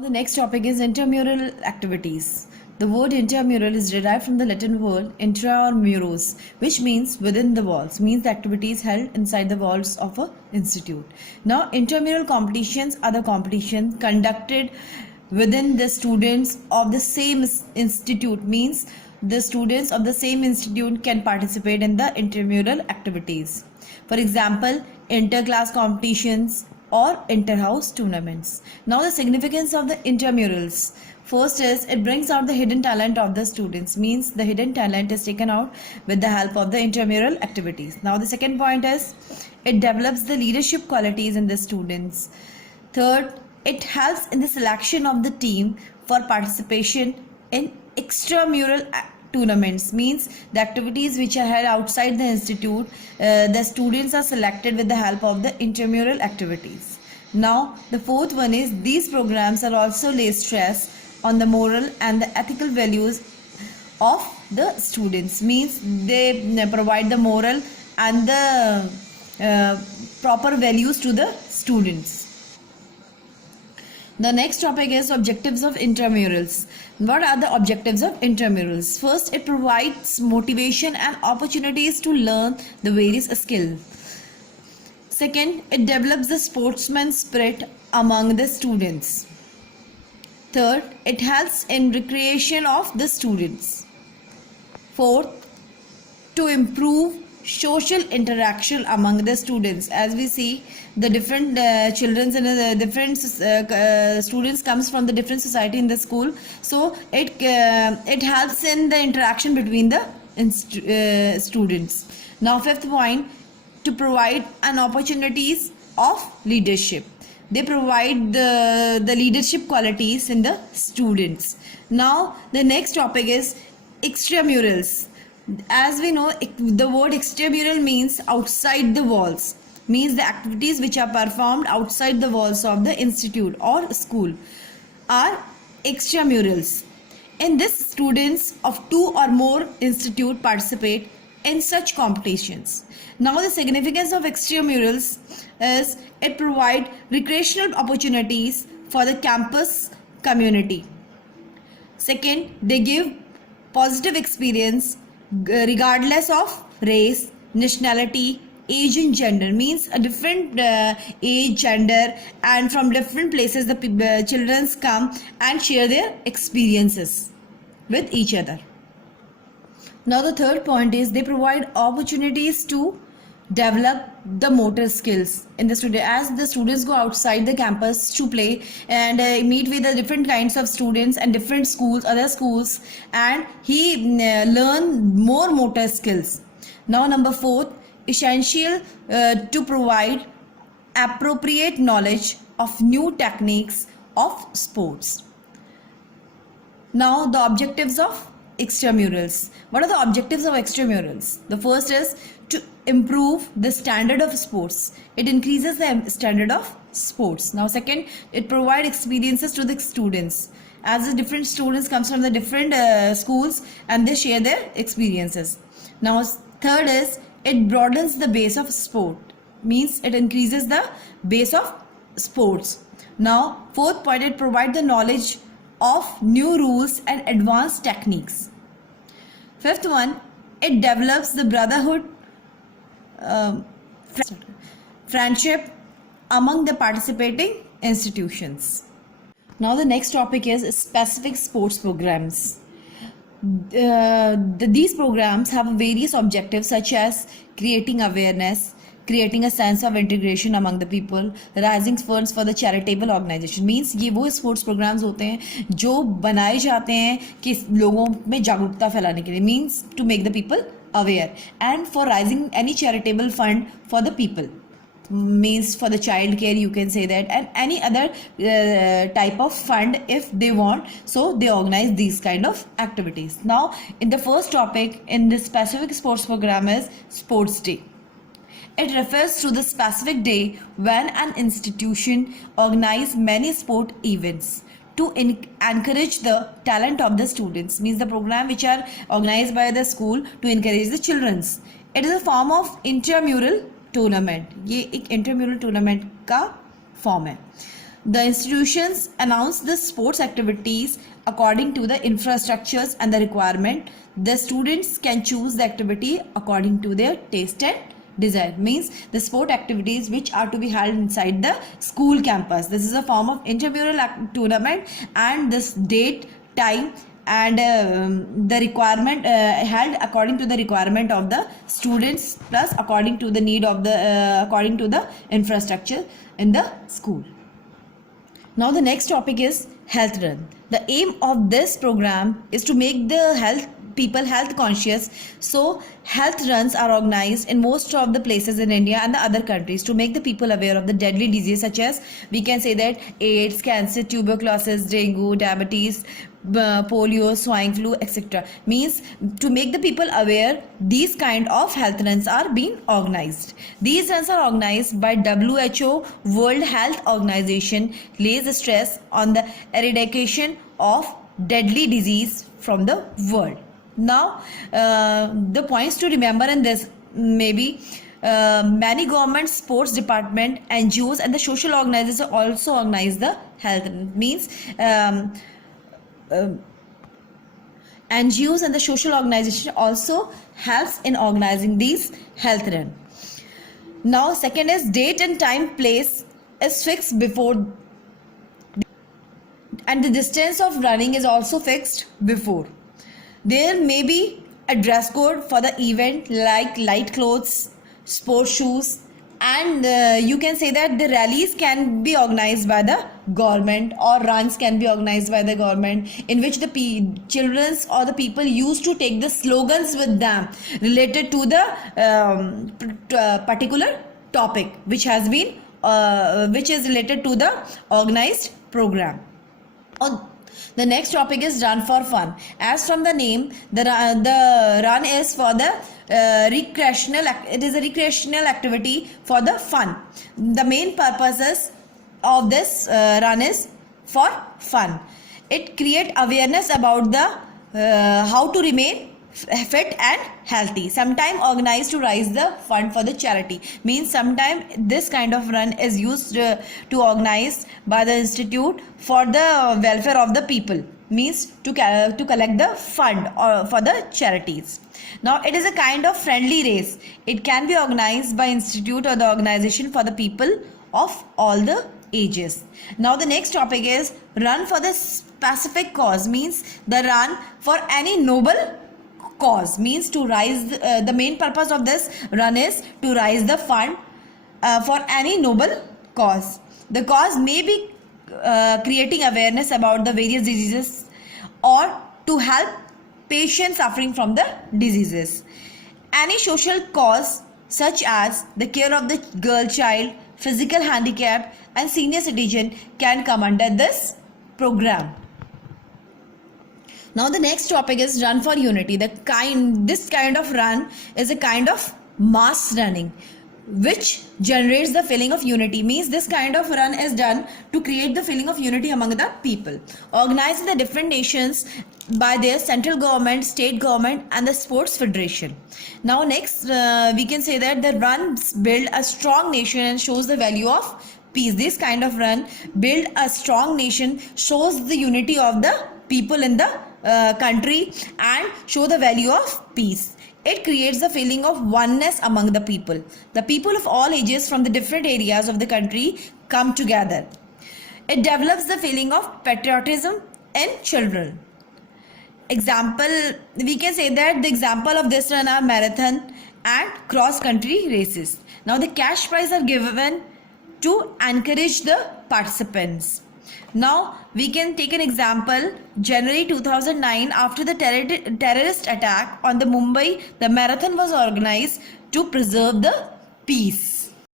The next topic is intramural activities. The word intramural is derived from the Latin word intra or muros, which means within the walls, means the activities held inside the walls of a institute. Now, intramural competitions are the competitions conducted within the students of the same institute, means the students of the same institute can participate in the intramural activities. For example, inter-class competitions or inter-house tournaments. Now the significance of the intramurals. First is it brings out the hidden talent of the students, means the hidden talent is taken out with the help of the intramural activities. Now the second point is it develops the leadership qualities in the students. Third, it helps in the selection of the team for participation in extramural tournaments, means the activities which are held outside the institute, the students are selected with the help of the intramural activities. Now the fourth one is these programs are also lay stress on the moral and the ethical values of the students, means they provide the moral and the proper values to the students. The next topic is objectives of intramurals. What are the objectives of intramurals? First, it provides motivation and opportunities to learn the various skills. Second, it develops the sportsman spirit among the students. Third, it helps in recreation of the students. Fourth, to improve social interaction among the students. As we see, the different children and the different students comes from the different society in the school, so it helps in the interaction between the students. Now fifth point, to provide an opportunities of leadership. They provide the leadership qualities in the students. Now the next topic is extramurals. As we know, the word extramural means outside the walls, means the activities which are performed outside the walls of the institute or school are extramurals. In this, students of two or more institute participate in such competitions. Now the significance of extramurals is it provides recreational opportunities for the campus community. Second, they give positive experience regardless of race, nationality, age and gender, means a different age, gender, and from different places the children come and share their experiences with each other. Now the third point is they provide opportunities to develop the motor skills in the student. As the students go outside the campus to play and meet with the different kinds of students and different schools, other schools, and he learn more motor skills. Now number fourth, essential to provide appropriate knowledge of new techniques of sports. Now the objectives of extramurals. What are the objectives of extramurals? The first is to improve the standard of sports. It increases the standard of sports. Now second, it provides experiences to the students, as the different students comes from the different schools and they share their experiences. Now third is it broadens the base of sport, means it increases the base of sports. Now fourth point, it provides the knowledge of new rules and advanced techniques. Fifth one, it develops the brotherhood, friendship among the participating institutions. Now the next topic is specific sports programs. These programs have various objectives such as creating awareness, creating a sense of integration among the people, raising funds for the charitable organization, means ये वो sports programs होते हैं जो बनाए जाते हैं कि लोगों में जागरूकता फैलाने के लिए, means to make the people aware, and for raising any charitable fund for the people, means for the child care you can say that, and any other type of fund if they want, so they organize these kind of activities. Now in the first topic in this specific sports program is sports day. It refers to the specific day when an institution organizes many sport events to encourage the talent of the students, means the program which are organized by the school to encourage the children's. It is a form of intramural tournament, ये एक इंटरम्यूरल tournament का form है. The institutions announce the sports activities according to the infrastructures and the requirement. The students can choose the activity according to their taste and desire. Means the sport activities which are to be held inside the school campus. This is a form of intramural tournament, and this date, time, and the requirement held according to the requirement of the students, plus according to the need of the according to the infrastructure in the school. Now the next topic is health run. The aim of this program is to make the people health conscious. So health runs are organized in most of the places in India and the other countries to make the people aware of the deadly disease, such as we can say that AIDS, cancer, tuberculosis, dengue, diabetes, polio, swine flu, etc. Means to make the people aware, these kind of health runs are being organized. These runs are organized by WHO, World Health Organization, lays stress on the eradication of deadly disease from the world. Now the points to remember in this, maybe many government, sports department, NGOs and the social organizations also organize the health. Means NGOs and the social organization also helps in organizing these health run. Now second is date and time, place is fixed before, and the distance of running is also fixed before. There may be a dress code for the event, like light clothes, sports shoes, and you can say that the rallies can be organized by the government, or runs can be organized by the government, in which the children's or the people used to take the slogans with them related to the particular topic which has been which is related to the organized program. The next topic is run for fun. As from the name, the run is for the recreational. It is a recreational activity for the fun. The main purposes of this run is for fun. It creates awareness about the how to remain fit and healthy. Sometime organized to raise the fund for the charity. Means sometime this kind of run is used to organize by the institute for the welfare of the people. Means to collect the fund for the charities. Now it is a kind of friendly race. It can be organized by institute or the organization for the people of all the ages. Now the next topic is run for the specific cause. Means the run for any noble cause. Means to rise the main purpose of this run is to raise the fund for any noble cause. The cause may be creating awareness about the various diseases, or to help patients suffering from the diseases. Any social cause such as the care of the girl child, physical handicap and senior citizen can come under this program. Now the next topic is run for unity. This kind of run is a kind of mass running which generates the feeling of unity. Means this kind of run is done to create the feeling of unity among the people. Organized in the different nations by their central government, state government and the sports federation. Now next we can say that the runs build a strong nation and shows the value of peace. This kind of run build a strong nation, shows the unity of the people in the country and show the value of peace. It creates the feeling of oneness among the people. The people of all ages from the different areas of the country come together. It develops the feeling of patriotism in children. Example, we can say that the example of this run are marathon and cross country races. Now the cash prize are given to encourage the participants. Now we can take an example. January 2009, after the terrorist attack on the Mumbai, the marathon was organized to preserve the peace.